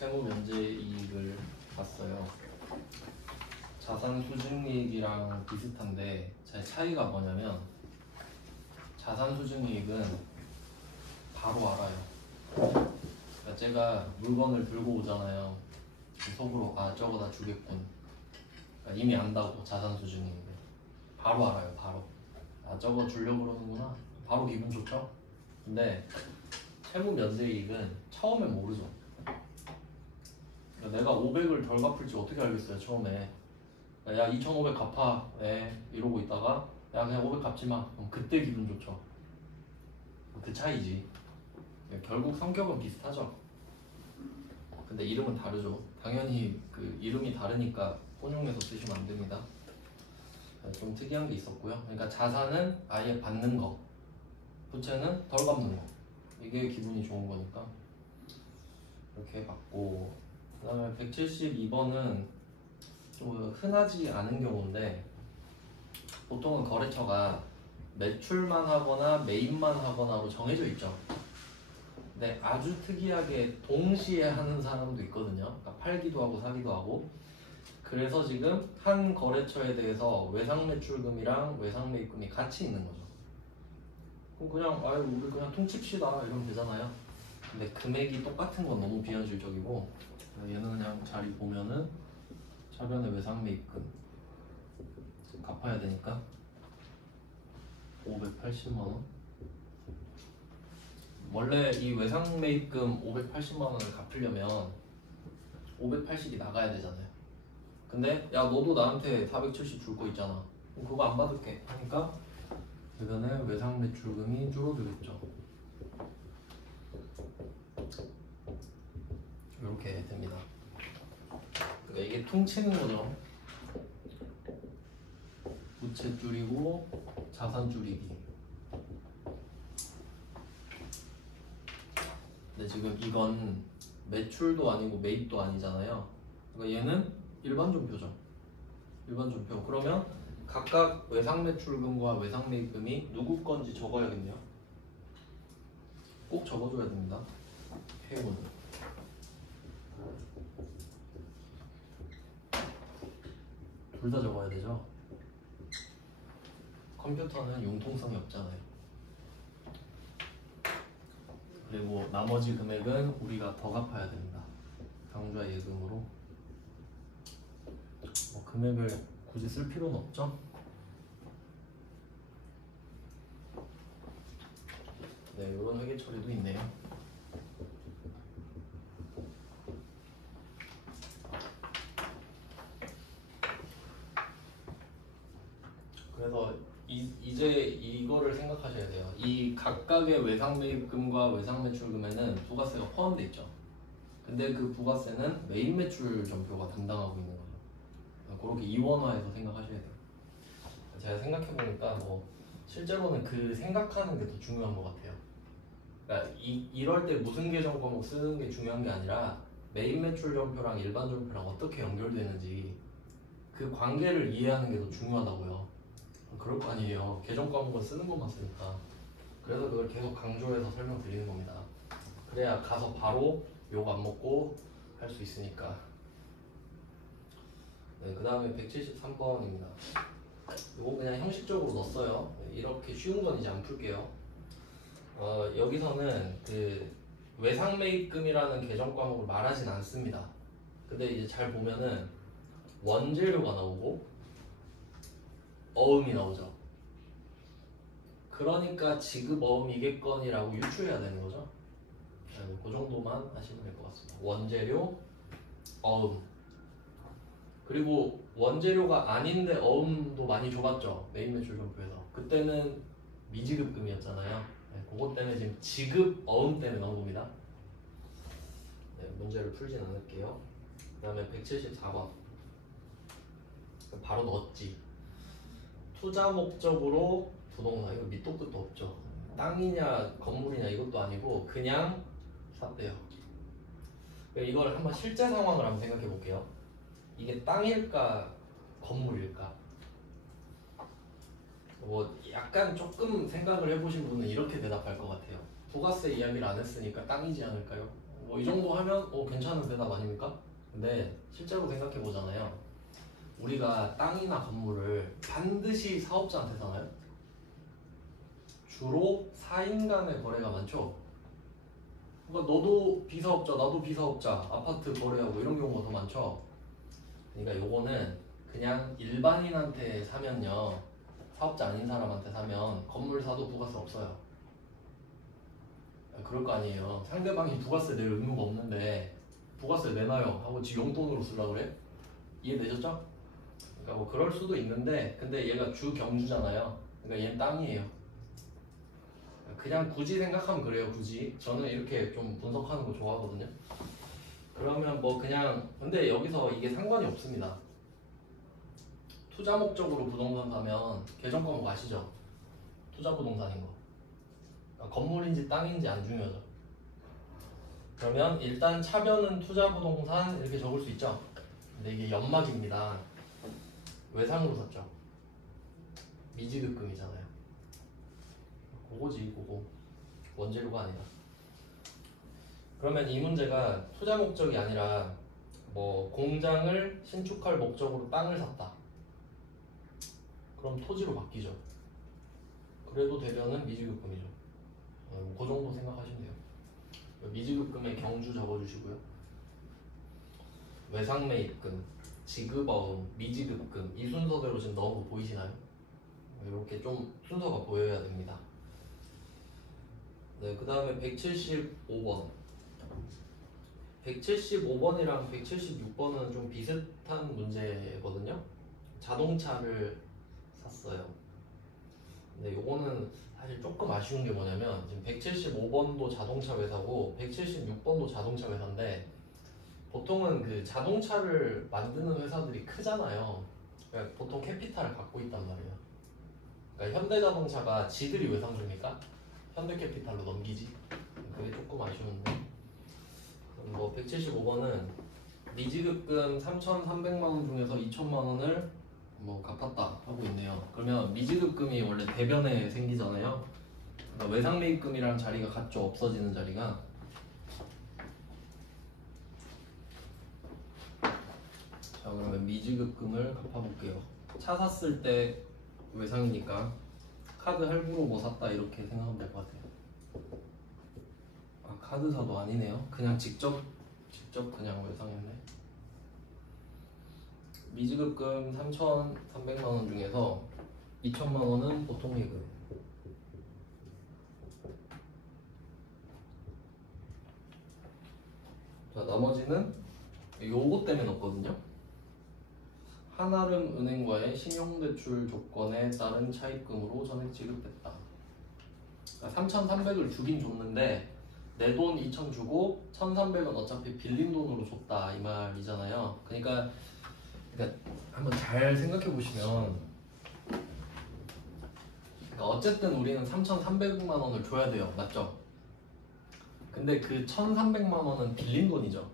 채무 면제 이익을 봤어요. 자산 수증이익이랑 비슷한데 제 차이가 뭐냐면 자산 수증이익은 바로 알아요. 그러니까 제가 물건을 들고 오잖아요. 속으로 아 저거 다 주겠군. 그러니까 이미 안다고 자산 수증이익을 바로 알아요. 바로 아 저거 주려고 그러는구나. 바로 기분 좋죠? 근데 채무 면제 이익은 처음엔 모르죠. 그러니까 내가 500을 덜 갚을지 어떻게 알겠어요 처음에. 야 2,500 갚아 왜 이러고 있다가 야 그냥 500 갚지 마 그럼 그때 기분 좋죠. 그 차이지. 결국 성격은 비슷하죠. 근데 이름은 다르죠. 당연히 그 이름이 다르니까 혼용해서 쓰시면 안 됩니다. 좀 특이한 게 있었고요. 그러니까 자산은 아예 받는 거, 부채는 덜 갚는 거. 이게 기분이 좋은 거니까 이렇게 받고, 그 다음에 172번은 좀 흔하지 않은 경우인데 보통은 거래처가 매출만 하거나 매입만 하거나로 정해져 있죠. 근데 아주 특이하게 동시에 하는 사람도 있거든요. 그러니까 팔기도 하고 사기도 하고. 그래서 지금 한 거래처에 대해서 외상매출금이랑 외상매입금이 같이 있는 거죠. 그럼 그냥 아유 우리 그냥 퉁칩시다 이러면 되잖아요. 근데 금액이 똑같은 건 너무 비현실적이고, 얘는 그냥 자리 보면은 차변의 외상매입금 갚아야 되니까 580만 원. 원래 이 외상매입금 580만 원을 갚으려면 580이 나가야 되잖아요. 근데 야 너도 나한테 470 줄 거 있잖아. 그럼 그거 안 받을게 하니까 주변에 외상매출금이 줄어들겠죠. 이렇게 됩니다. 그러니까 이게 퉁치는 거죠. 부채 줄이고 자산 줄이기. 근데 지금 이건 매출도 아니고 매입도 아니잖아요. 그러니까 얘는 일반 존표죠. 일반 존표. 그러면 각각 외상매출금과 외상매입금이 누구 건지 적어야겠네요. 꼭 적어줘야 됩니다. 회원. 둘 다 적어야 되죠. 컴퓨터는 융통성이 없잖아요. 그리고 나머지 금액은 우리가 더 갚아야 됩니다. 당좌 예금으로. 금액을 굳이 쓸 필요는 없죠. 네, 이런 회계 처리도 있네요. 그래서 이제 이거를 생각하셔야 돼요. 이 각각의 외상매입금과 외상매출금에는 부가세가 포함되어 있죠. 근데 그 부가세는 매입매출 전표가 담당하고 있는 거죠. 그렇게 이원화해서 생각하셔야 돼요. 제가 생각해보니까 실제로는 그 생각하는 게 더 중요한 것 같아요. 그러니까 이럴 때 무슨 계정 과목 쓰는 게 중요한 게 아니라 매입매출 전표랑 일반 전표랑 어떻게 연결되는지 그 관계를 이해하는 게 더 중요하다고요. 그럴 거 아니에요. 계정 과목은 쓰는 것만 쓰니까. 그래서 그걸 계속 강조해서 설명드리는 겁니다. 그래야 가서 바로 욕 안 먹고 할 수 있으니까. 네, 그 다음에 173번입니다. 이거 그냥 형식적으로 넣었어요. 이렇게 쉬운 건 이제 안 풀게요. 여기서는 그 외상매입금이라는 계정 과목을 말하진 않습니다. 근데 이제 잘 보면은 원재료가 나오고 어음이 나오죠. 그러니까 지급어음이겠거니라고 유추해야 되는 거죠. 그 정도만 하시면 될 것 같습니다. 원재료, 어음. 그리고 원재료가 아닌데 어음도 많이 줘봤죠. 매입매출 전표에서. 그때는 미지급금이었잖아요. 네, 그것 때문에 지금 지급 어음 때문에 나온 겁니다. 네, 문제를 풀진 않을게요. 그 다음에 174번. 바로 넣었지. 투자 목적으로 부동산. 이거 밑도 끝도 없죠. 땅이냐 건물이냐 이것도 아니고 그냥 샀대요. 이걸 한번 실제 상황을 한번 생각해 볼게요. 이게 땅일까 건물일까? 약간 조금 생각을 해보신 분은 이렇게 대답할 것 같아요. 부가세 이야기를 안 했으니까 땅이지 않을까요? 뭐 이 정도 하면 괜찮은 대답 아닙니까? 근데 실제로 생각해 보잖아요. 우리가 땅이나 건물을 반드시 사업자한테 사나요? 주로 4인 간의 거래가 많죠. 그러니까 너도 비사업자, 나도 비사업자, 아파트 거래하고 이런 경우가 더 많죠. 그러니까 요거는 그냥 일반인한테 사면요, 사업자 아닌 사람한테 사면 건물 사도 부가세 없어요. 그럴 거 아니에요. 상대방이 부가세 낼 의무가 없는데 부가세 내놔요 하고 지 용돈으로 쓰려고 그래? 이해되셨죠? 그러니까 뭐 그럴 수도 있는데, 근데 얘가 주 경주잖아요. 그러니까 얘는 땅이에요. 그냥 굳이 생각하면 그래요. 굳이 저는 이렇게 좀 분석하는 거 좋아하거든요. 그러면 뭐 그냥, 근데 여기서 이게 상관이 없습니다. 투자 목적으로 부동산 사면 계정 과목 아시죠? 투자 부동산인 거. 그러니까 건물인지 땅인지 안 중요하죠. 그러면 일단 차변은 투자 부동산 이렇게 적을 수 있죠. 근데 이게 연막입니다. 외상으로 샀죠. 미지급금이잖아요. 그거지, 그거. 원재료가 아니다. 그러면 이 문제가 투자 목적이 아니라 뭐 공장을 신축할 목적으로 땅을 샀다. 그럼 토지로 바뀌죠. 그래도 대변은 미지급금이죠. 그 정도 생각하시면 돼요. 미지급금의 경주 적어주시고요. 외상매입금, 지급어음, 미지급금 이 순서대로 지금 넣은 거 보이시나요? 이렇게 좀 순서가 보여야 됩니다. 네, 그 다음에 175번. 175번이랑 176번은 좀 비슷한 문제거든요. 자동차를 샀어요. 근데 요거는 사실 조금 아쉬운 게 뭐냐면 지금 175번도 자동차 회사고 176번도 자동차 회사인데, 보통은 그 자동차를 만드는 회사들이 크잖아요. 그러니까 보통 캐피탈을 갖고 있단 말이에요. 그러니까 현대자동차가 지들이 외상 줍니까? 현대캐피탈로 넘기지. 그게 조금 아쉬운데, 그럼 뭐 175번은 미지급금 3,300만 원 중에서 2천만 원을 뭐 갚았다 하고 있네요. 그러면 미지급금이 원래 대변에 생기잖아요. 그러니까 외상매입금이랑 자리가 같죠. 없어지는 자리가. 자, 그러면 미지급금을 갚아볼게요. 차 샀을 때 외상이니까 카드 할부로 뭐 샀다 이렇게 생각하면 될 것 같아요. 아, 카드사도 아니네요. 그냥 직접 그냥 외상했네. 미지급금 3,300만 원 중에서 2천만 원은 보통예금. 자, 나머지는 요거 때문에 넣었거든요. 한아름 은행과의 신용대출 조건에 따른 차입금으로 전액 지급됐다. 그러니까 3,300을 주긴 줬는데 내 돈 2,000 주고 1,300은 어차피 빌린 돈으로 줬다 이 말이잖아요. 그러니까 한번 잘 생각해 보시면, 그러니까 어쨌든 우리는 3,300만 원을 줘야 돼요. 맞죠? 근데 그 1,300만 원은 빌린 돈이죠.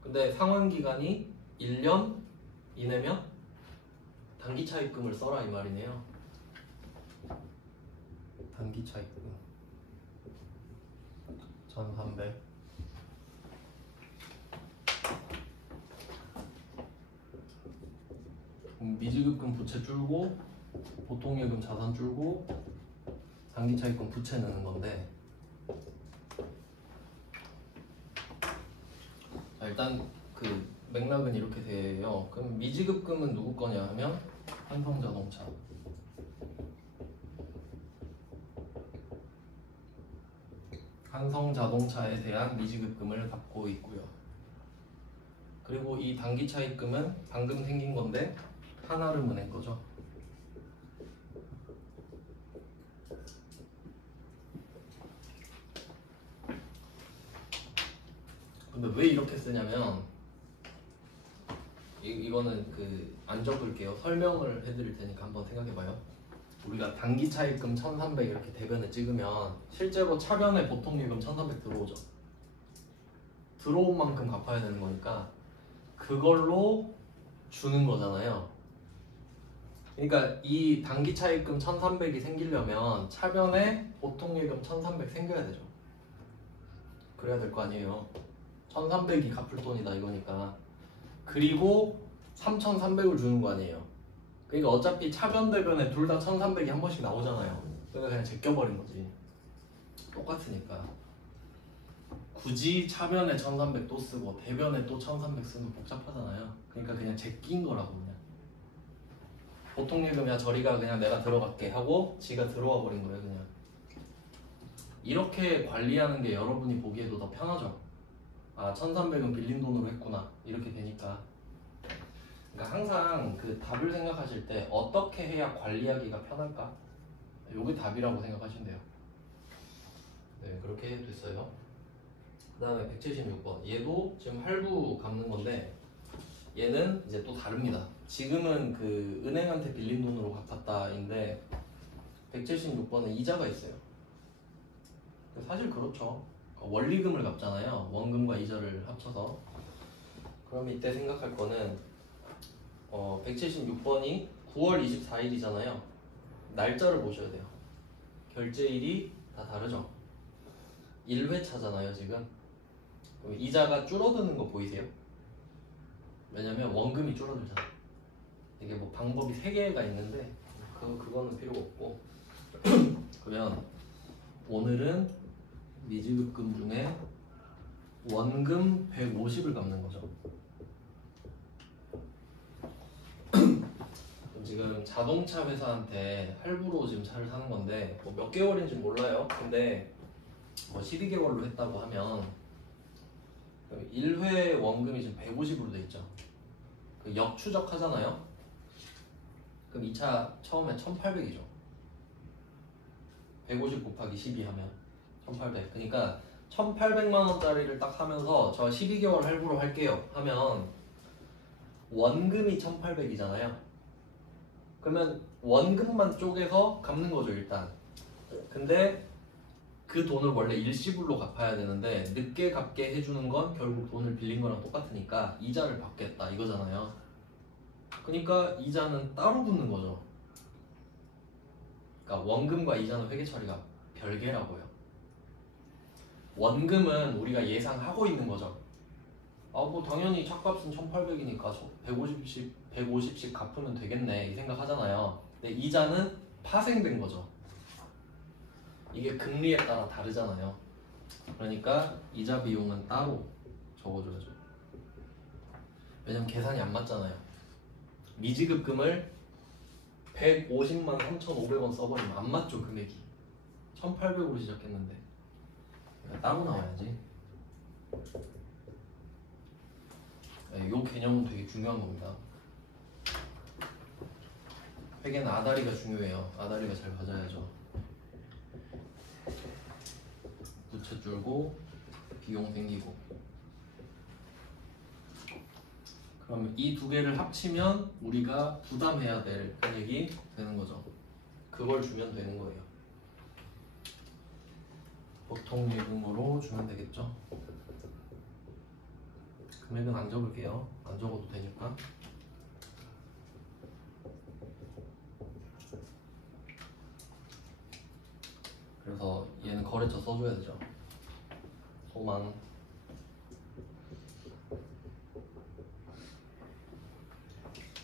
근데 상환 기간이 1년 이내면 단기 차입금을 써라 이 말이네요. 단기 차입금 1,300. 미지급금 부채 줄고 보통예금 자산 줄고 단기 차입금 부채 내는 건데, 자, 일단 그 맥락은 이렇게 돼요. 그럼 미지급금은 누구 거냐 하면 한성자동차. 한성자동차에 대한 미지급금을 받고 있고요. 그리고 이 단기 차입금은 방금 생긴 건데 한아름은행 거죠. 근데 왜 이렇게 쓰냐면, 이거는 그 안 적을게요. 설명을 해드릴 테니까 한번 생각해봐요. 우리가 단기 차입금 1,300 이렇게 대변에 찍으면 실제로 차변에 보통예금 1,300 들어오죠. 들어온 만큼 갚아야 되는 거니까 그걸로 주는 거잖아요. 그러니까 이 단기 차입금 1,300이 생기려면 차변에 보통예금 1,300 생겨야 되죠. 그래야 될 거 아니에요. 1300이 갚을 돈이다 이거니까. 그리고 3300을 주는 거 아니에요. 그러니까 어차피 차변대변에 둘 다 1300이 한 번씩 나오잖아요. 그러니까 그냥 제껴버린 거지. 똑같으니까. 굳이 차변에 1300 또 쓰고 대변에 또 1300 쓰면 복잡하잖아요. 그러니까 그냥 제낀 거라고 그냥. 보통 예금이야 저리가 그냥 내가 들어갈게 하고 지가 들어와 버린 거예요 그냥. 이렇게 관리하는 게 여러분이 보기에도 더 편하죠. 아 1300은 빌린 돈으로 했구나 이렇게 되니까. 그러니까 항상 그 답을 생각하실 때 어떻게 해야 관리하기가 편할까? 요게 답이라고 생각하시면 돼요. 네 그렇게 됐어요. 그 다음에 176번 얘도 지금 할부 갚는 건데 얘는 이제 또 다릅니다. 지금은 그 은행한테 빌린 돈으로 갚았다인데 176번은 이자가 있어요. 사실 그렇죠. 원리금을 갚잖아요. 원금과 이자를 합쳐서. 그럼 이때 생각할 거는 176번이 9월 24일이잖아요. 날짜를 보셔야 돼요. 결제일이 다 다르죠. 1회차잖아요 지금. 이자가 줄어드는 거 보이세요? 왜냐면 원금이 줄어들잖아. 이게 뭐 방법이 3개가 있는데 그거는 필요가 없고 그러면 오늘은 미지급금 중에 원금 150을 갚는 거죠. 지금 자동차 회사한테 할부로 지금 차를 사는 건데 뭐 몇 개월인지 몰라요. 근데 뭐 12개월로 했다고 하면 1회 원금이 지금 150으로 돼 있죠. 그 역추적 하잖아요. 그럼 이 차 처음에 1800이죠. 150 곱하기 12 하면 1800. 그러니까 1800만 원짜리를 딱 사면서 저 12개월 할부로 할게요 하면 원금이 1800이잖아요. 그러면 원금만 쪼개서 갚는 거죠 일단. 근데 그 돈을 원래 일시불로 갚아야 되는데 늦게 갚게 해주는 건 결국 돈을 빌린 거랑 똑같으니까 이자를 받겠다 이거잖아요. 그러니까 이자는 따로 붙는 거죠. 그러니까 원금과 이자는 회계 처리가 별개라고요. 원금은 우리가 예상하고 있는 거죠. 아 뭐 당연히 차값은 1800이니까 150씩 갚으면 되겠네 이 생각 하잖아요. 근데 이자는 파생된 거죠. 이게 금리에 따라 다르잖아요. 그러니까 이자 비용은 따로 적어줘야죠. 왜냐면 계산이 안 맞잖아요. 미지급금을 150만 3,500원 써버리면 안 맞죠 금액이. 1800으로 시작했는데 따로 나와야지. 이 개념은 되게 중요한 겁니다. 회계는 아다리가 중요해요. 아다리가 잘 맞아야죠. 부채 줄고 비용 생기고. 그러면 이 두 개를 합치면 우리가 부담해야 될 금액이 되는 거죠. 그걸 주면 되는 거예요. 보통 예금으로 주면 되겠죠. 금액은 안 적을게요. 안 적어도 되니까. 그래서 얘는 거래처 써줘야 되죠. 소만.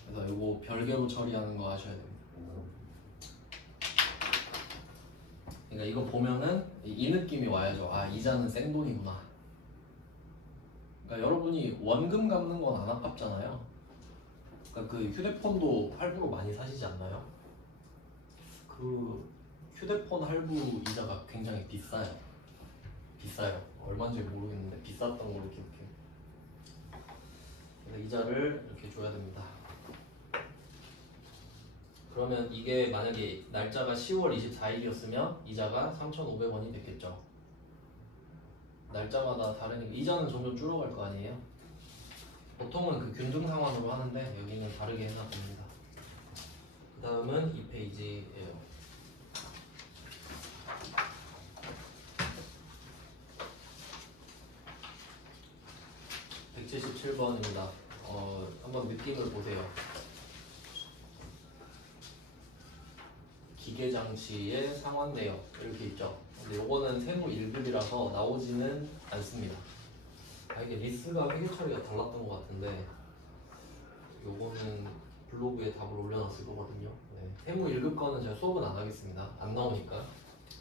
그래서 이거 별개로 처리하는 거 아셔야 됩니다. 그러니까 이거 보면은 이 느낌이 와야죠. 아 이자는 생돈이구나. 그러니까 여러분이 원금 갚는 건 안 아깝잖아요. 그러니까 그 휴대폰도 할부로 많이 사시지 않나요? 그 휴대폰 할부 이자가 굉장히 비싸요. 얼마인지 모르겠는데 비쌌던 걸로 기억해요. 그래서 이자를 이렇게 줘야 됩니다. 그러면 이게 만약에 날짜가 10월 24일이었으면 이자가 3,500원이 됐겠죠. 날짜마다 다르니까 이자는 점점 줄어갈 거 아니에요. 보통은 그 균등 상환으로 하는데 여기는 다르게 해놨습니다. 그 다음은 2페이지예요. 백 177번입니다. 한번 느낌을 보세요. 기계장치의 상환 내역 이렇게 있죠. 근데 요거는 세무 1급이라서 나오지는 않습니다. 이게 리스가 회계 처리가 달랐던 것 같은데 요거는 블로그에 답을 올려놨을 거거든요. 네. 세무 1급 거는 제가 수업은 안 하겠습니다. 안 나오니까.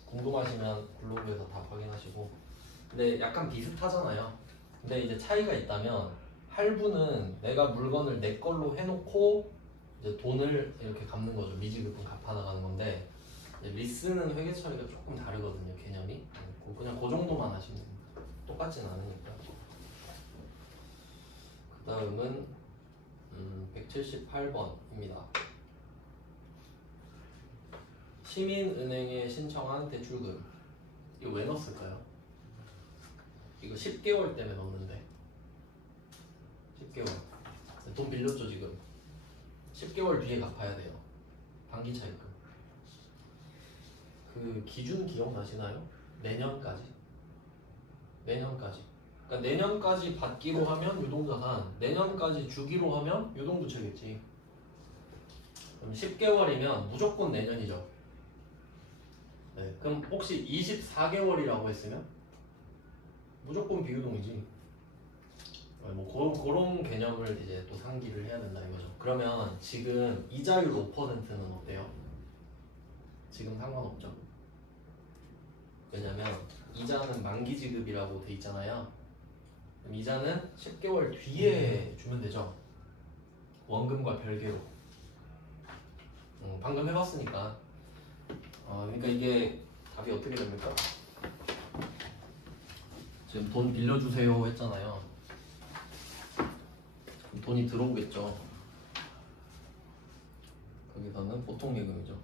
궁금하시면 블로그에서 답 확인하시고. 근데 약간 비슷하잖아요. 근데 이제 차이가 있다면 할부는 내가 물건을 내 걸로 해놓고 이제 돈을 이렇게 갚는 거죠. 미지급은 갚아 나가는 건데 이제 리스는 회계 처리가 조금 다르거든요. 개념이. 그냥 그 정도만 하시면 됩니다. 똑같진 않으니까. 그 다음은 178번입니다. 시민은행에 신청한 대출금. 이거 왜 넣었을까요? 이거 10개월 때문에 넣었는데 10개월 돈 빌렸죠 지금. 10개월 뒤에 갚아야 돼요. 반기 차입금. 그 기준 기억나시나요? 내년까지. 그러니까 내년까지 받기로 하면 유동자산, 내년까지 주기로 하면 유동부채겠지. 그럼 10개월이면 무조건 내년이죠. 네, 그럼 혹시 24개월이라고 했으면 무조건 비유동이지. 뭐 그런 개념을 이제 또 상기를 해야 된다 이거죠. 그러면 지금 이자율 5%는 어때요? 지금 상관없죠. 왜냐면 이자는 만기 지급이라고 돼 있잖아요. 그럼 이자는 10개월 뒤에 주면 되죠. 원금과 별개로. 방금 해봤으니까. 그러니까 이게 답이 어떻게 됩니까? 지금 돈 빌려주세요 했잖아요. 그럼 돈이 들어오겠죠. 거기서는 보통예금이죠.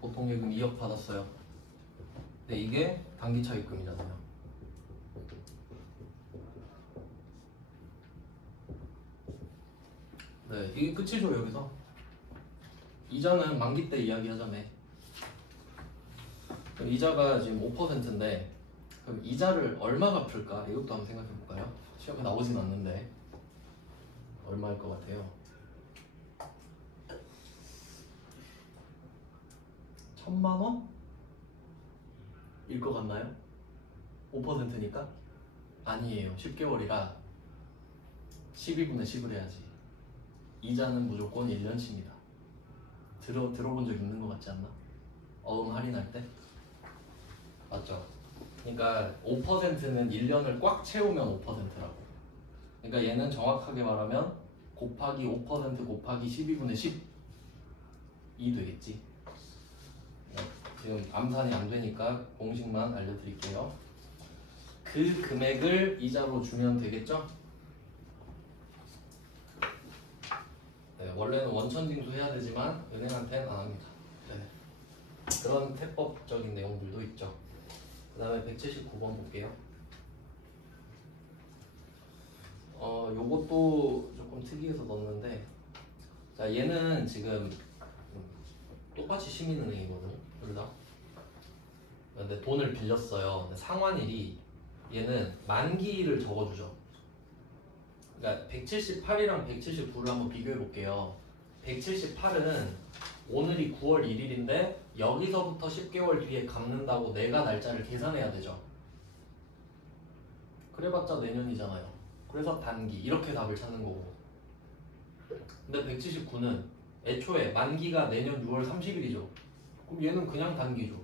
보통예금 2억 받았어요. 근데 이게 단기차입금이잖아요. 네, 이게 끝이죠 여기서. 이자는 만기 때 이야기하자며. 그럼 이자가 지금 5%인데 그럼 이자를 얼마 갚을까? 이것도 한번 생각해 볼까요? 시험에 나오진 않는데 얼마일 것 같아요? 1,000만 원일 것 같나요? 5%니까? 아니에요. 10개월이라 12분의 10을 해야지. 이자는 무조건 1년치입니다. 들어본 적 있는 것 같지 않나? 어음 할인할 때? 맞죠? 그러니까 5%는 1년을 꽉 채우면 5%라고. 그러니까 얘는 정확하게 말하면 곱하기 5% 곱하기 12분의 10이 되겠지. 지금 암산이 안 되니까 공식만 알려드릴게요. 그 금액을 이자로 주면 되겠죠? 네, 원래는 원천징수 해야 되지만 은행한테는 안 합니다. 네. 그런 태법적인 내용들도 있죠. 그 다음에 179번 볼게요. 요것도 조금 특이해서 넣었는데, 자, 얘는 지금 똑같이 시민은행이거든요, 둘 다. 근데 돈을 빌렸어요. 근데 상환일이 얘는 만기를 적어주죠. 그러니까 178이랑 179를 한번 비교해 볼게요. 178은 오늘이 9월 1일인데 여기서부터 10개월 뒤에 갚는다고 내가 날짜를 계산해야 되죠. 그래봤자 내년이잖아요. 그래서 단기 이렇게 답을 찾는 거고. 근데 179는 애초에 만기가 내년 6월 30일이죠. 그럼 얘는 그냥 단기죠.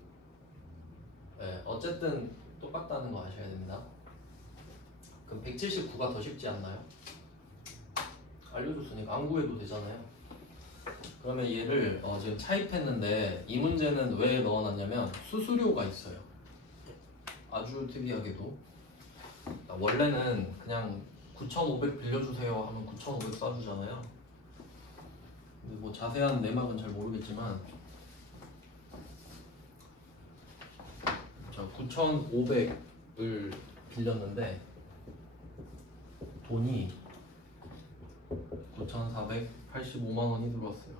네, 어쨌든 똑같다는 거 아셔야 됩니다. 그럼 179가 더 쉽지 않나요? 알려줬으니까 안 구해도 되잖아요. 그러면 얘를 지금 차입했는데 이 문제는 왜 넣어놨냐면 수수료가 있어요. 아주 특이하게도 원래는 그냥 9,500 빌려주세요 하면 9,500 써주잖아요. 근데 뭐 자세한 내막은 잘 모르겠지만 자 9,500을 빌렸는데 돈이 9,485만 원이 들어왔어요.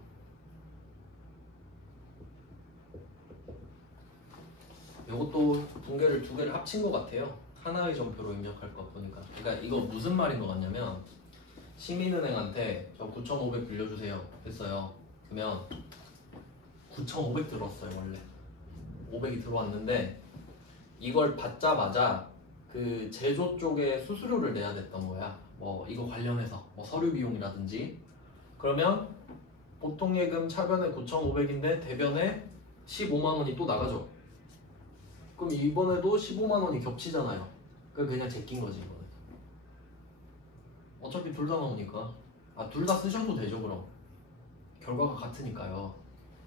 이것도 분계를 두 개를 합친 것 같아요. 하나의 점표로 입력할 것 보니까. 그러니까 이거 무슨 말인 것 같냐면 시민은행한테 저 9,500 빌려주세요 했어요. 그러면 9,500 들어왔어요 원래. 500이 들어왔는데 이걸 받자마자 그 제조 쪽에 수수료를 내야 됐던 거야. 뭐 이거 관련해서 뭐 서류 비용이라든지. 그러면 보통 예금 차변에 9,500인데 대변에 15만 원이 또 나가죠. 그럼 이번에도 15만 원이 겹치잖아요. 그냥 제낀 거지 이번에. 어차피 둘 다 나오니까. 둘 다 쓰셔도 되죠 그럼. 결과가 같으니까요.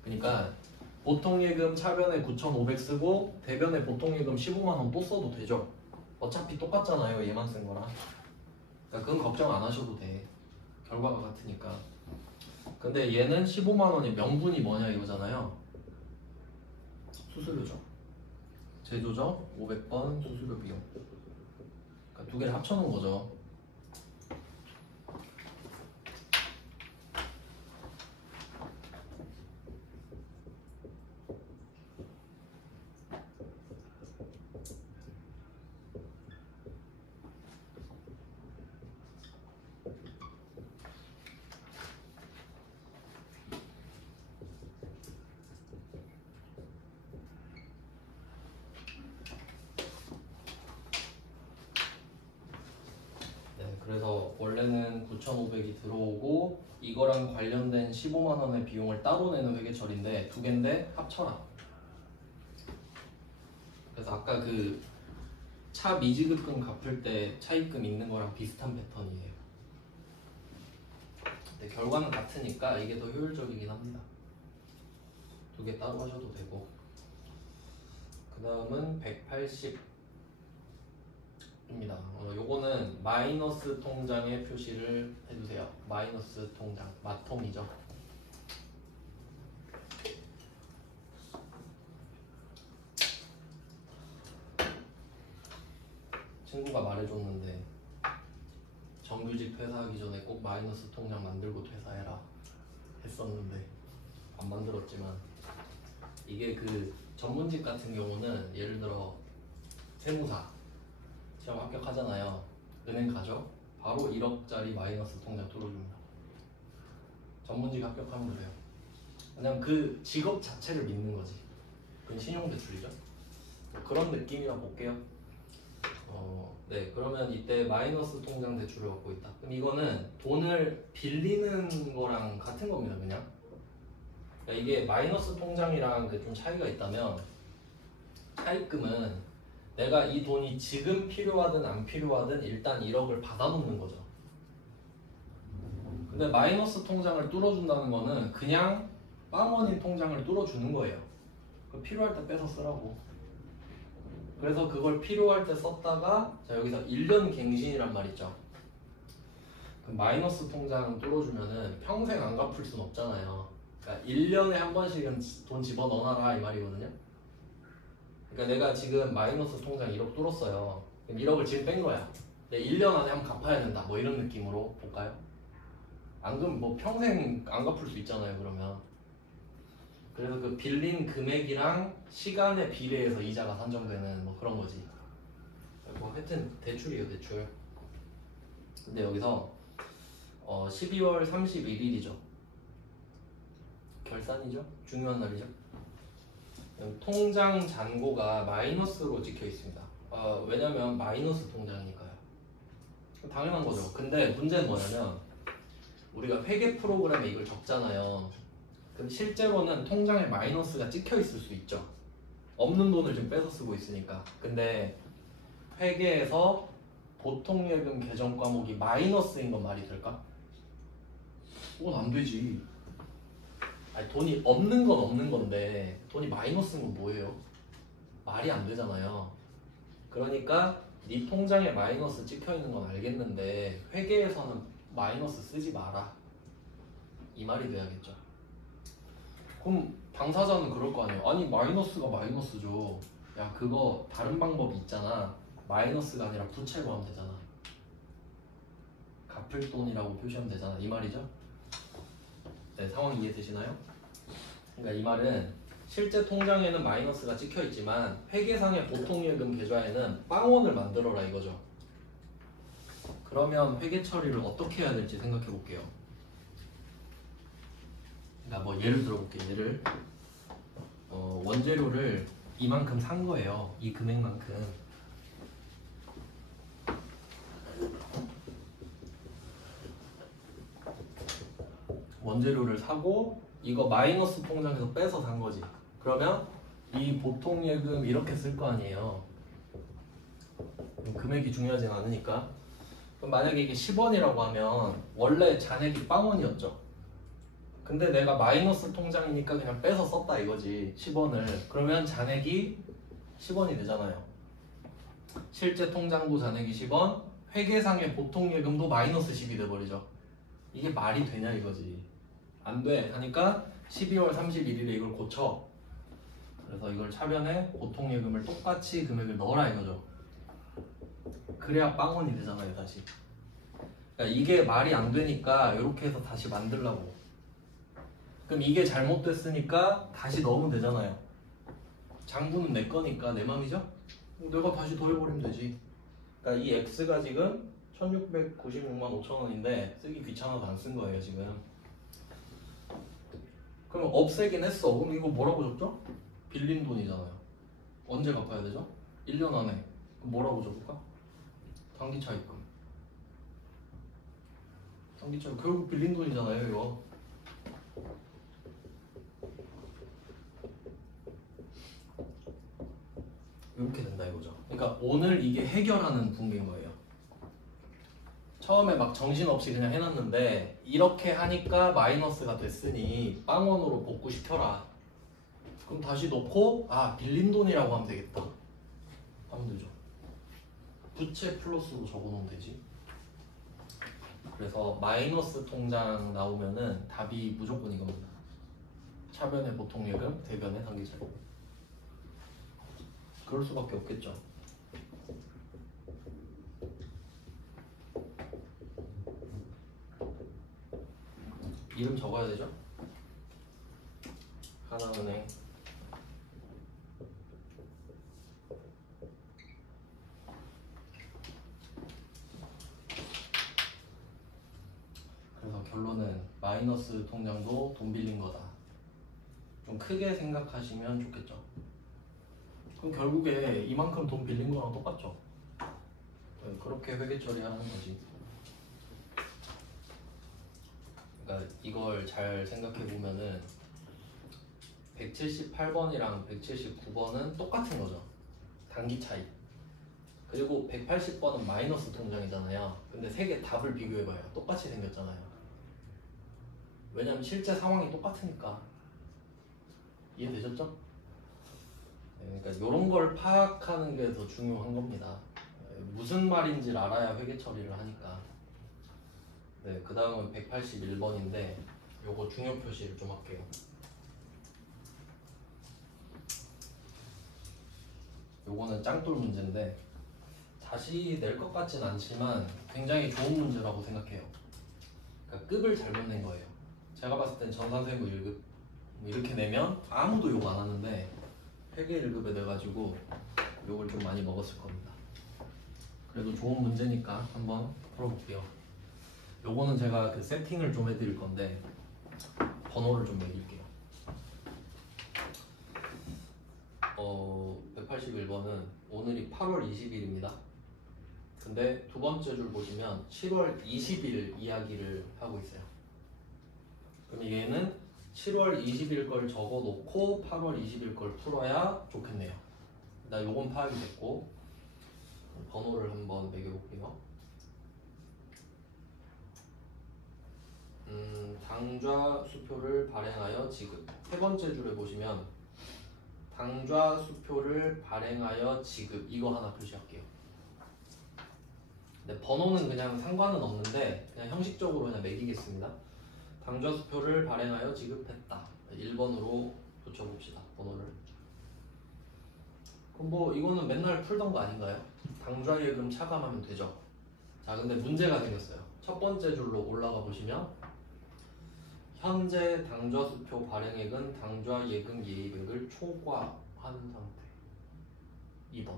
그러니까 보통 예금 차변에 9,500 쓰고 대변에 보통 예금 15만 원 또 써도 되죠. 어차피 똑같잖아요 얘만 쓴 거랑. 그러니까 그건 걱정 안 하셔도 돼. 결과가 같으니까. 근데 얘는 15만 원이 명분이 뭐냐 이거잖아요. 수수료죠. 제조점 500번 수수료 비용. 그러니까 두 개를 합쳐놓은 거죠. 그래서 원래는 9,500이 들어오고 이거랑 관련된 15만 원의 비용을 따로 내는 회계처리인데 두 개인데 합쳐라. 그래서 아까 그 차 미지급금 갚을 때 차입금 있는 거랑 비슷한 패턴이에요. 근데 결과는 같으니까 이게 더 효율적이긴 합니다. 두 개 따로 하셔도 되고. 그 다음은 180입니다. 요거는 마이너스 통장에 표시를 해주세요. 마이너스 통장, 마통이죠. 친구가 말해줬는데 정규직 퇴사하기 전에 꼭 마이너스 통장 만들고 퇴사해라 했었는데 안 만들었지만 이게 그 전문직 같은 경우는 예를 들어 세무사 시험 합격하잖아요. 은행 가죠? 바로 1억짜리 마이너스 통장 뚫어줍니다. 전문직 합격하면 그래요. 왜냐면 그 직업 자체를 믿는 거지. 그건 신용대출이죠. 그런 느낌이라 볼게요. 네, 그러면 이때 마이너스 통장 대출을 갖고 있다. 그럼 이거는 돈을 빌리는 거랑 같은 겁니다, 그냥. 그러니까 이게 마이너스 통장이랑 좀 차이가 있다면 차입금은 내가 이 돈이 지금 필요하든 안 필요하든 일단 1억을 받아놓는 거죠. 근데 마이너스 통장을 뚫어준다는 거는 그냥 빵원인 통장을 뚫어주는 거예요. 필요할 때 빼서 쓰라고. 그래서 그걸 필요할 때 썼다가 자 여기서 1년 갱신이란 말 있죠. 그 마이너스 통장 뚫어주면은 평생 안 갚을 순 없잖아요. 그러니까 1년에 한 번씩은 돈 집어넣어놔라 이 말이거든요. 그러니까 내가 지금 마이너스 통장 1억 뚫었어요. 그럼 1억을 지금 뺀 거야. 1년 안에 한번 갚아야 된다. 뭐 이런 느낌으로 볼까요? 안 그러면 뭐 평생 안 갚을 수 있잖아요. 그러면. 그래서 그 빌린 금액이랑 시간에 비례해서 이자가 산정되는 뭐 그런 거지. 뭐 하여튼 대출이에요, 대출. 근데 여기서 12월 31일이죠. 결산이죠. 중요한 날이죠. 통장 잔고가 마이너스로 찍혀 있습니다. 왜냐면 마이너스 통장이니까요. 당연한 거죠. 근데 문제는 뭐냐면 우리가 회계 프로그램에 이걸 적잖아요. 그럼 실제로는 통장에 마이너스가 찍혀 있을 수 있죠. 없는 돈을 좀 뺏어 쓰고 있으니까. 근데 회계에서 보통 예금 계정 과목이 마이너스인 건 말이 될까? 그건 안 되지. 아니, 돈이 없는 건 없는 건데 돈이 마이너스인 건 뭐예요? 말이 안 되잖아요. 그러니까 네 통장에 마이너스 찍혀 있는 건 알겠는데 회계에서는 마이너스 쓰지 마라. 이 말이 돼야겠죠. 그럼 당사자는 그럴 거 아니에요. 아니 마이너스가 마이너스죠. 야 그거 다른 방법이 있잖아. 마이너스가 아니라 부채로 하면 되잖아. 갚을 돈이라고 표시하면 되잖아. 이 말이죠. 네, 상황 이해되시나요? 그러니까 이 말은 실제 통장에는 마이너스가 찍혀 있지만 회계상의 보통 예금 계좌에는 빵원을 만들어라 이거죠. 그러면 회계 처리를 어떻게 해야 될지 생각해 볼게요. 그러니까 뭐 예를 들어볼게요. 예를 원재료를 이만큼 산 거예요. 이 금액만큼. 원재료를 사고 이거 마이너스 통장에서 빼서 산 거지. 그러면 이 보통 예금 이렇게 쓸 거 아니에요. 금액이 중요하진 않으니까. 그럼 만약에 이게 10원이라고 하면 원래 잔액이 빵원이었죠. 근데 내가 마이너스 통장이니까 그냥 빼서 썼다 이거지. 10원을. 그러면 잔액이 10원이 되잖아요. 실제 통장도 잔액이 10원, 회계상의 보통 예금도 마이너스 10이 돼버리죠. 이게 말이 되냐 이거지. 안 돼. 하니까 12월 31일에 이걸 고쳐. 그래서 이걸 차변에 보통 예금을 똑같이 금액을 넣어라 이거죠. 그래야 빵원이 되잖아요 다시. 그러니까 이게 말이 안 되니까 이렇게 해서 다시 만들라고. 그럼 이게 잘못됐으니까 다시 넣으면 되잖아요. 장부는 내 거니까 내 맘이죠? 내가 다시 더해버리면 되지. 그러니까 이 X가 지금 1696만 5천 원인데 쓰기 귀찮아서 안 쓴 거예요 지금. 그럼 없애긴 했어. 그럼 이거 뭐라고 적죠? 빌린 돈이잖아요. 언제 갚아야 되죠? 1년 안에. 그럼 뭐라고 적을까? 단기차입금. 단기차입금 결국 빌린 돈이잖아요 이거. 이렇게 된다 이거죠. 그러니까 오늘 이게 해결하는 붕괴인 거예요. 처음에 막 정신없이 그냥 해놨는데 이렇게 하니까 마이너스가 됐으니 빵원으로 복구시켜라. 그럼 다시 놓고 아 빌린 돈이라고 하면 되겠다. 하면 되죠. 부채 플러스로 적어놓으면 되지. 그래서 마이너스 통장 나오면은 답이 무조건 이겁니다. 차변의 보통 예금, 대변의 단기차입금. 그럴 수밖에 없겠죠. 이름 적어야 되죠? 하나은행 그래서 결론은 마이너스 통장도 돈 빌린 거다. 좀 크게 생각하시면 좋겠죠. 그럼 결국에 이만큼 돈 빌린 거랑 똑같죠. 그렇게 회계 처리하는 거지. 그러니까 이걸 잘 생각해 보면은 178번이랑 179번은 똑같은 거죠. 단기 차이. 그리고 180번은 마이너스 통장이잖아요. 근데 세 개 답을 비교해봐요. 똑같이 생겼잖아요. 왜냐면 실제 상황이 똑같으니까. 이해되셨죠? 네, 그러니까 이런 걸 파악하는 게 더 중요한 겁니다. 무슨 말인지 알아야 회계 처리를 하니까. 네, 그 다음은 181번인데 요거 중요 표시를 좀 할게요. 요거는 짱돌 문제인데 다시 낼 것 같진 않지만 굉장히 좋은 문제라고 생각해요. 그러니까 급을 잘못 낸 거예요. 제가 봤을 땐 전산세무 1급 이렇게 내면 아무도 욕 안 하는데 회계 1급에 내가지고 욕을 좀 많이 먹었을 겁니다. 그래도 좋은 문제니까 한번 풀어볼게요. 요거는 제가 그 세팅을 좀 해드릴 건데 번호를 좀 매길게요. 181번은 오늘이 8월 20일입니다. 근데 두 번째 줄 보시면 7월 20일 이야기를 하고 있어요. 그럼 얘는 7월 20일 걸 적어놓고 8월 20일 걸 풀어야 좋겠네요. 나 요건 파악이 됐고 번호를 한번 매겨볼게요. 당좌 수표를 발행하여 지급. 세 번째 줄에 보시면 당좌 수표를 발행하여 지급 이거 하나 표시할게요. 네, 번호는 그냥 상관은 없는데 그냥 형식적으로 그냥 매기겠습니다. 당좌 수표를 발행하여 지급했다. 1번으로 붙여봅시다. 번호를. 그럼 뭐 이거는 맨날 풀던 거 아닌가요? 당좌 예금 차감하면 되죠. 자, 근데 문제가 생겼어요. 첫 번째 줄로 올라가 보시면 현재 당좌 수표 발행액은 당좌 예금 예입액을 초과한 상태. 2번.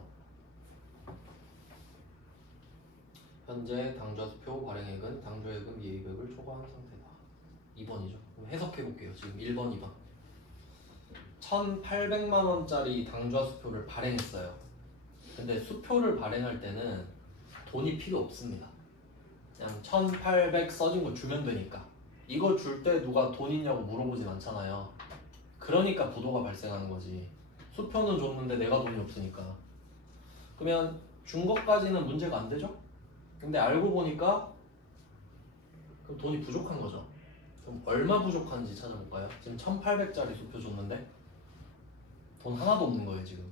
현재 당좌 수표 발행액은 당좌 예금 예입액을 초과한 상태다. 2번이죠. 그럼 해석해 볼게요. 지금 1번, 2번. 1,800만 원짜리 당좌 수표를 발행했어요. 근데 수표를 발행할 때는 돈이 필요 없습니다. 그냥 1,800 써진 거 주면 되니까. 이거 줄 때 누가 돈 있냐고 물어보진 않잖아요. 그러니까 부도가 발생하는 거지. 수표는 줬는데 내가 돈이 없으니까. 그러면 준 것까지는 문제가 안 되죠? 근데 알고 보니까 그럼 돈이 부족한 거죠. 그럼 얼마 부족한지 찾아볼까요? 지금 1800짜리 수표 줬는데 돈 하나도 없는 거예요 지금.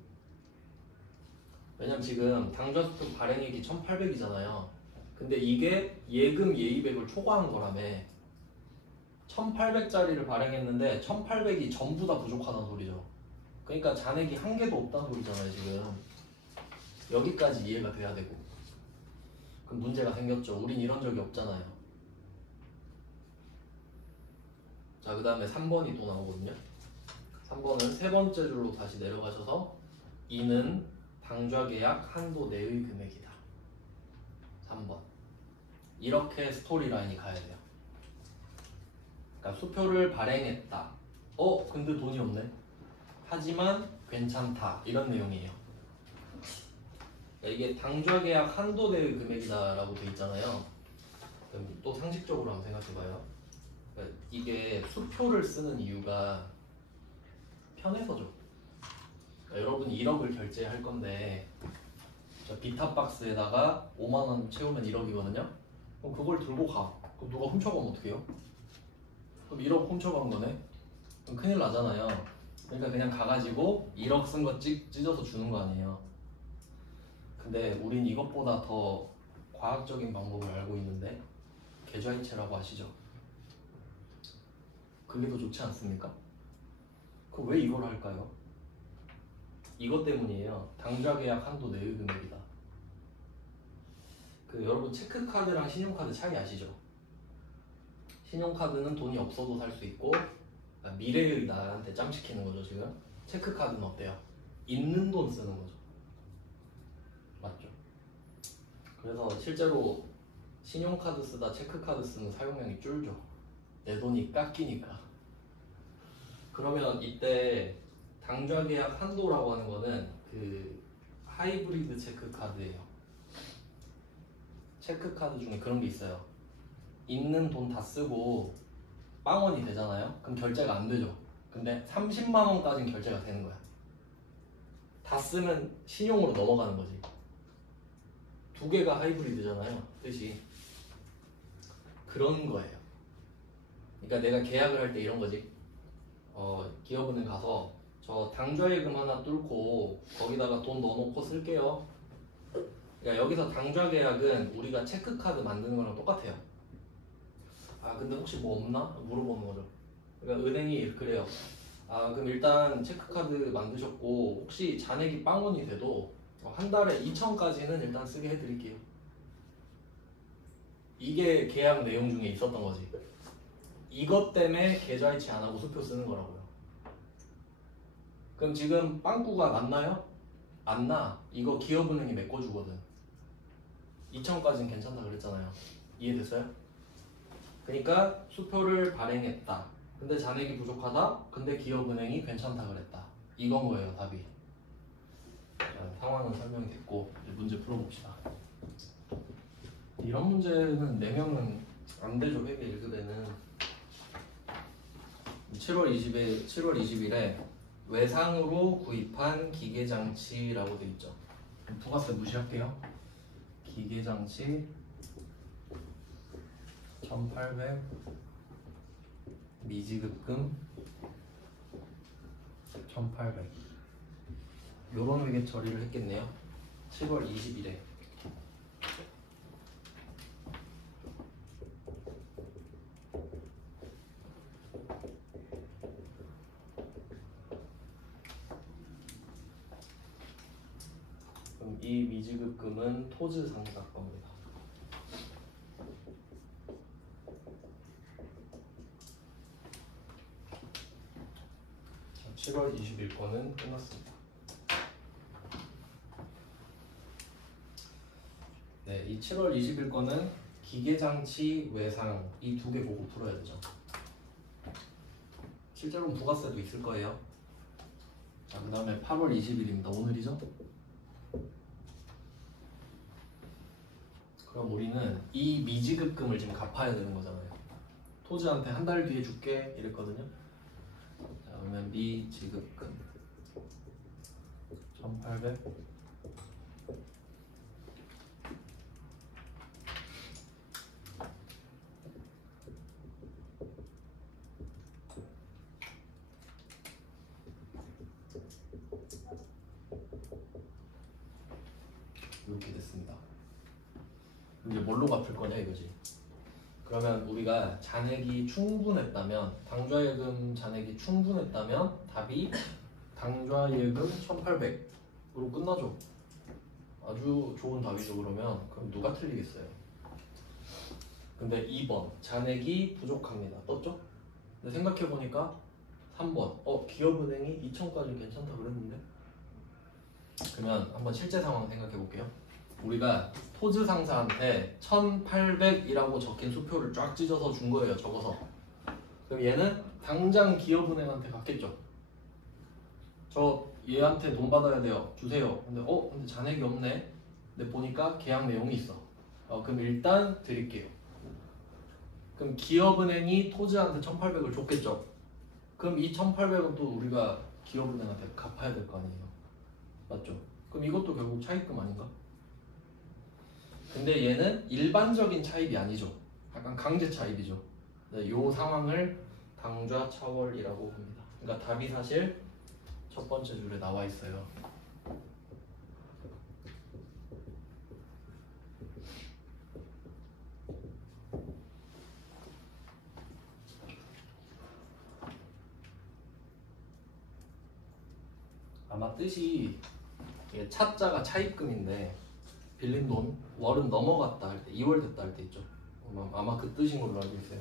왜냐면 지금 당좌수표 발행액이 1800이잖아요. 근데 이게 예금 예입액을 초과한 거라며. 1800짜리를 발행했는데 1800이 전부 다 부족하다는 소리죠. 그러니까 잔액이 한 개도 없다는 소리잖아요 지금. 여기까지 이해가 돼야 되고. 그럼 문제가 생겼죠. 우린 이런 적이 없잖아요. 자, 그 다음에 3번이 또 나오거든요. 3번은 세 번째 줄로 다시 내려가셔서 이는 당좌계약 한도 내의 금액이다. 3번. 이렇게 스토리 라인이 가야 돼요. 그러니까 수표를 발행했다. 근데 돈이 없네. 하지만 괜찮다. 이런 내용이에요. 이게 당좌계약 한도 내의 금액이다라고 돼 있잖아요. 그럼 또 상식적으로 한번 생각해봐요. 그러니까 이게 수표를 쓰는 이유가 편해서죠. 그러니까 여러분이 1억을 결제할 건데 저 비타박스에다가 5만 원 채우면 1억이거든요. 그럼 그걸 들고 가. 그럼 누가 훔쳐가면 어떡해요? 그럼 1억 훔쳐간 거네? 그럼 큰일 나잖아요. 그러니까 그냥 가가지고 1억 쓴 거 찢어서 주는 거 아니에요. 근데 우린 이것보다 더 과학적인 방법을 알고 있는데 계좌이체라고 아시죠? 그게 더 좋지 않습니까? 그럼 왜 이걸 할까요? 이것 때문이에요. 당좌계약 한도 내의 금액이다. 여러분 체크카드랑 신용카드 차이 아시죠? 신용카드는 돈이 없어도 살 수 있고 그러니까 미래의 나한테 짬시키는 거죠 지금. 체크카드는 어때요? 있는 돈 쓰는 거죠. 맞죠? 그래서 실제로 신용카드 쓰다 체크카드 쓰는 사용량이 줄죠. 내 돈이 깎이니까. 그러면 이때 당좌계약 한도라고 하는 거는 하이브리드 체크카드예요. 체크카드 중에 그런 게 있어요. 있는 돈 다 쓰고 빵원이 되잖아요. 그럼 결제가 안 되죠. 근데 30만 원까지는 결제가 되는 거야. 다 쓰면 신용으로 넘어가는 거지. 두 개가 하이브리드잖아요. 뜻이 그런 거예요. 그러니까 내가 계약을 할 때 이런 거지. 기업은행 가서 저 당좌예금 하나 뚫고 거기다가 돈 넣어놓고 쓸게요. 그러니까 여기서 당좌계약은 우리가 체크카드 만드는 거랑 똑같아요. 근데 혹시 뭐 없나? 물어보는 거죠. 그러니까 은행이 그래요. 그럼 일단 체크카드 만드셨고 혹시 잔액이 빵원이 돼도 한 달에 2천까지는 일단 쓰게 해드릴게요. 이게 계약 내용 중에 있었던 거지. 이것 때문에 계좌이체 안 하고 수표 쓰는 거라고요. 그럼 지금 빵꾸가 났나요? 안 나. 이거 기업은행이 메꿔주거든. 2천까지는 괜찮다 그랬잖아요. 이해됐어요? 그러니까 수표를 발행했다. 근데 잔액이 부족하다. 근데 기업은행이 괜찮다 그랬다. 이건 거예요 답이. 자, 상황은 설명이 됐고 이제 문제 풀어봅시다. 이런 문제는 내명은 안 되죠. 회계 1급에는 7월 20일에 외상으로 구입한 기계장치라고 돼 있죠. 부가세 무시할게요. 기계장치 1800 미지급금 1800 요런 회계 처리를 했겠네요. 7월 20일에 그럼 이 미지급금은 토지 상가 겁니다. 7월 20일 거는 끝났습니다. 네, 이 7월 20일 거는 기계장치 외상 이 두 개 보고 풀어야 되죠. 실제로는 부가세도 있을 거예요. 자, 그 다음에 8월 20일입니다. 오늘이죠? 그럼 우리는 이 미지급금을 지금 갚아야 되는 거잖아요. 토지한테 한 달 뒤에 줄게 이랬거든요. 자, 그러면 미지급금 1800 이렇게 됐습니다. 이제 뭘로 갚을 거냐 이거지. 그러면 우리가 잔액이 충분했다면, 당좌예금 잔액이 충분했다면 답이 당좌예금 1800으로 끝나죠. 아주 좋은 답이죠. 그럼 누가 틀리겠어요? 근데 2번 잔액이 부족합니다. 떴죠? 근데 생각해보니까 3번 기업은행이 2000까지 괜찮다 그랬는데. 그러면 한번 실제 상황 생각해볼게요. 우리가 토지 상사한테 1800이라고 적힌 수표를 쫙 찢어서 준 거예요. 적어서. 그럼 얘는 당장 기업은행한테 갔겠죠. 저 얘한테 돈 받아야 돼요. 주세요. 근데 잔액이 없네. 근데 보니까 계약 내용이 있어. 그럼 일단 드릴게요. 그럼 기업은행이 토지한테 1800을 줬겠죠. 그럼 이 1800은 또 우리가 기업은행한테 갚아야 될 거 아니에요. 맞죠? 그럼 이것도 결국 차입금 아닌가? 근데 얘는 일반적인 차입이 아니죠. 약간 강제 차입이죠. 이 상황을 당좌 차월이라고 합니다. 그러니까 답이 사실 첫 번째 줄에 나와 있어요. 아마 뜻이 차자가 차입금인데 빌린 돈 월은 넘어갔다 할 때 2월 됐다 할 때 있죠. 아마 그 뜻인 걸로 알고 있어요.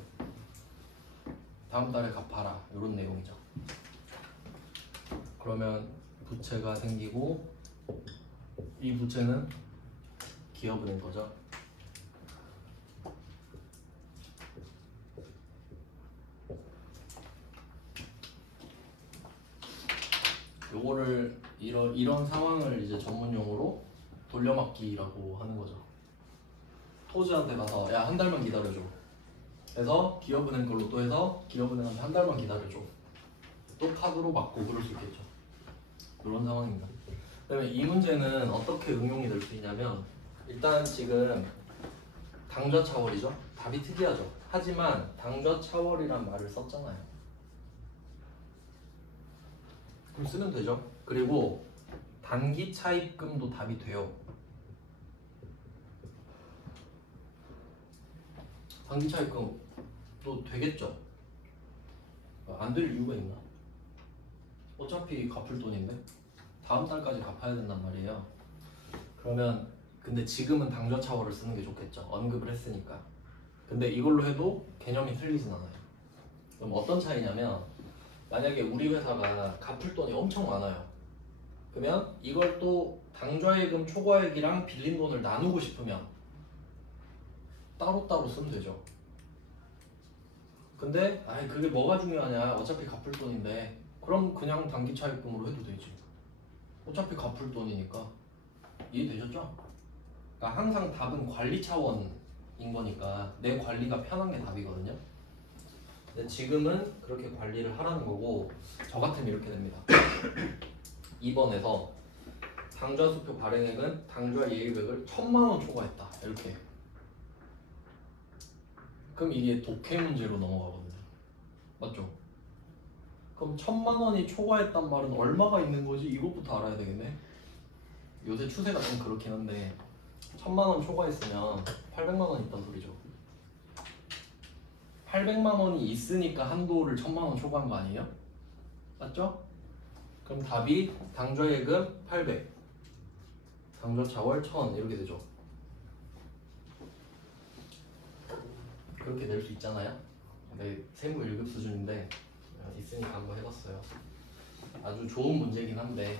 다음 달에 갚아라 이런 내용이죠. 그러면 부채가 생기고 이 부채는 기업은행 거죠. 요거를 이런 상황을 이제 전문용어로 돌려막기라고 하는 거죠. 토지한테 가서 야 한 달만 기다려줘. 그래서 기업은행 걸로 또 해서 기업은행한테 한 달만 기다려줘. 또 카드로 막고 그럴 수 있겠죠. 그런 상황입니다. 그다음에 이 문제는 어떻게 응용이 될 수 있냐면 일단 지금 당좌 차월이죠. 답이 특이하죠. 하지만 당좌 차월이란 말을 썼잖아요. 그럼 쓰면 되죠. 그리고 단기 차입금도 답이 돼요. 단기 차입금도 되겠죠. 안 될 이유가 있나? 어차피 갚을 돈인데 다음 달까지 갚아야 된단 말이에요. 그러면 근데 지금은 당좌 차월을 쓰는 게 좋겠죠. 언급을 했으니까. 근데 이걸로 해도 개념이 틀리진 않아요. 그럼 어떤 차이냐면 만약에 우리 회사가 갚을 돈이 엄청 많아요. 그러면 이걸 또 당좌예금 초과액이랑 빌린 돈을 나누고 싶으면 따로따로 쓰면 되죠. 근데 그게 뭐가 중요하냐, 어차피 갚을 돈인데 그럼 그냥 단기 차입금으로 해도 되지. 어차피 갚을 돈이니까. 이해되셨죠? 그러니까 항상 답은 관리 차원인 거니까 내 관리가 편한 게 답이거든요. 근데 지금은 그렇게 관리를 하라는 거고, 저 같으면 이렇게 됩니다. 2번에서 당좌수표 발행액은 당좌 예액액을 1000만원 초과했다 이렇게. 그럼 이게 독해 문제로 넘어가거든요. 맞죠? 그럼 1000만원이 초과했단 말은 얼마가 있는 거지? 이것부터 알아야 되겠네. 요새 추세가 좀 그렇긴 한데 1000만원 초과했으면 800만원 있단 소리죠. 800만원이 있으니까 한도를 1000만원 초과한 거 아니에요? 맞죠? 그럼 답이 당좌예금 800, 당좌차월 1000 이렇게 되죠. 그렇게 낼 수 있잖아요. 네, 세무 1급 수준인데 있으니까 한번 해봤어요. 아주 좋은 문제긴 한데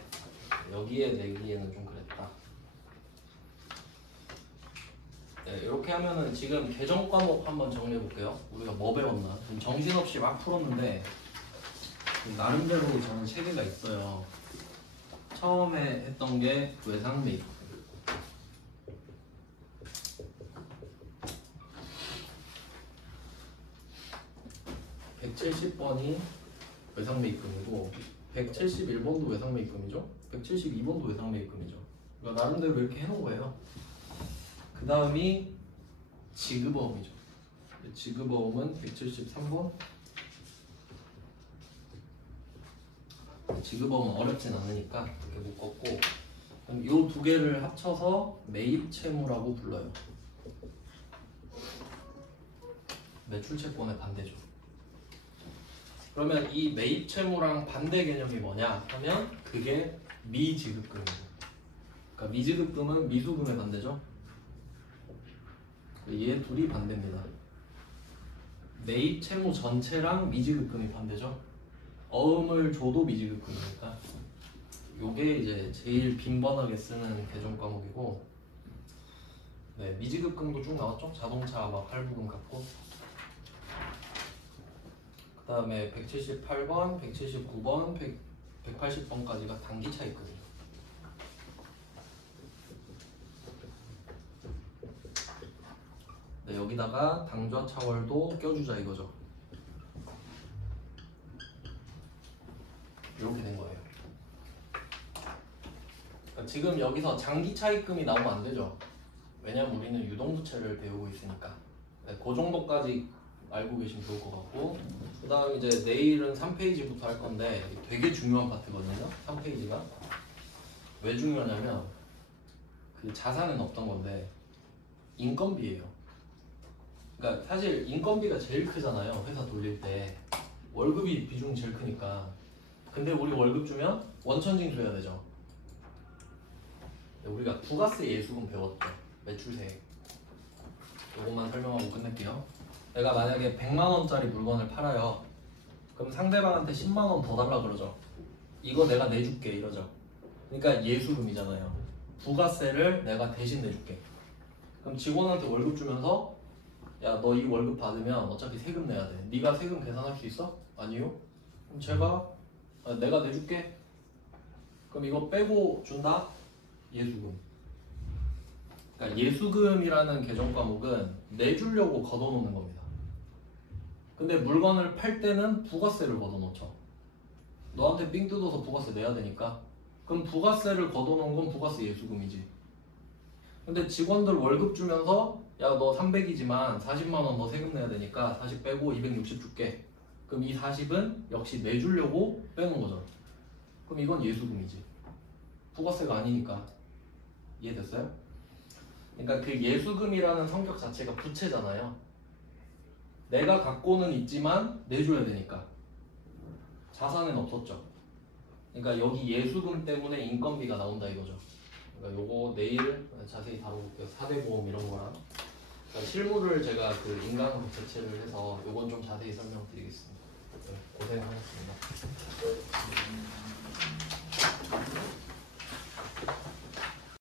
여기에 내기에는 좀 그랬다. 네, 이렇게 하면은 지금 개정 과목 한번 정리해 볼게요. 우리가 뭐 배웠나? 좀 정신없이 막 풀었는데 나름대로 저는 체계가 있어요. 처음에 했던 게 외상 및 170번이 외상매입금이고 171번도 외상매입금이죠. 172번도 외상매입금이죠. 그러니까 나름대로 이렇게 해놓은 거예요. 그 다음이 지급어음이죠. 지급어음은 173번. 지급어음은 어렵진 않으니까 이렇게 묶었고, 그럼 이 두 개를 합쳐서 매입채무라고 불러요. 매출채권의 반대죠. 그러면 이 매입채무랑 반대 개념이 뭐냐 하면 그게 미지급금이에요. 그러니까 미지급금은 미수금의 반대죠. 얘 둘이 반대입니다. 매입채무 전체랑 미지급금이 반대죠. 어음을 줘도 미지급금이니까. 요게 이제 제일 빈번하게 쓰는 개정 과목이고, 네, 미지급금도 쭉 나왔죠. 자동차 막 할부금 갚고. 그 다음에 178번, 179번, 180번까지가 단기 차입금이에요. 네, 여기다가 당좌 차월도 껴주자 이거죠. 이렇게 된 거예요. 그러니까 지금 여기서 장기 차입금이 나오면 안 되죠. 왜냐면 우리는 유동부채를 배우고 있으니까. 네, 그 정도까지 알고 계시면 좋을 것 같고, 그 다음 이제 내일은 3페이지부터 할 건데 되게 중요한 파트거든요. 3페이지가 왜 중요하냐면 그 자산은 없던 건데 인건비예요. 그러니까 사실 인건비가 제일 크잖아요. 회사 돌릴 때 월급이 비중이 제일 크니까. 근데 우리 월급 주면 원천징수 해야 되죠. 우리가 부가세 예수금 배웠죠. 매출세. 이것만 설명하고 끝낼게요. 내가 만약에 100만원짜리 물건을 팔아요. 그럼 상대방한테 10만원 더 달라 그러죠. 이거 내가 내줄게 이러죠. 그러니까 예수금이잖아요. 부가세를 내가 대신 내줄게. 그럼 직원한테 월급 주면서 야, 너 이 월급 받으면 어차피 세금 내야 돼. 네가 세금 계산할 수 있어? 아니요? 그럼 내가 내줄게. 그럼 이거 빼고 준다? 예수금. 그러니까 예수금이라는 개정 과목은 내주려고 걷어놓는 겁니다. 근데 물건을 팔 때는 부가세를 걷어놓죠. 너한테 삥 뜯어서 부가세 내야 되니까. 그럼 부가세를 걷어놓은 건 부가세 예수금이지. 근데 직원들 월급 주면서 야, 너 300이지만 40만원 너 세금 내야 되니까 40 빼고 260 줄게. 그럼 이 40은 역시 내주려고 빼는 거죠. 그럼 이건 예수금이지. 부가세가 아니니까. 이해됐어요? 그러니까 그 예수금이라는 성격 자체가 부채잖아요. 내가 갖고는 있지만 내줘야 되니까. 자산은 없었죠. 그러니까 여기 예수금 때문에 인건비가 나온다 이거죠. 그러니까 요거 내일 자세히 다뤄볼게요. 4대 보험 이런 거랑. 그러니까 실무를 제가 그 인간으로 대체를 해서 요건 좀 자세히 설명드리겠습니다. 네, 고생하셨습니다.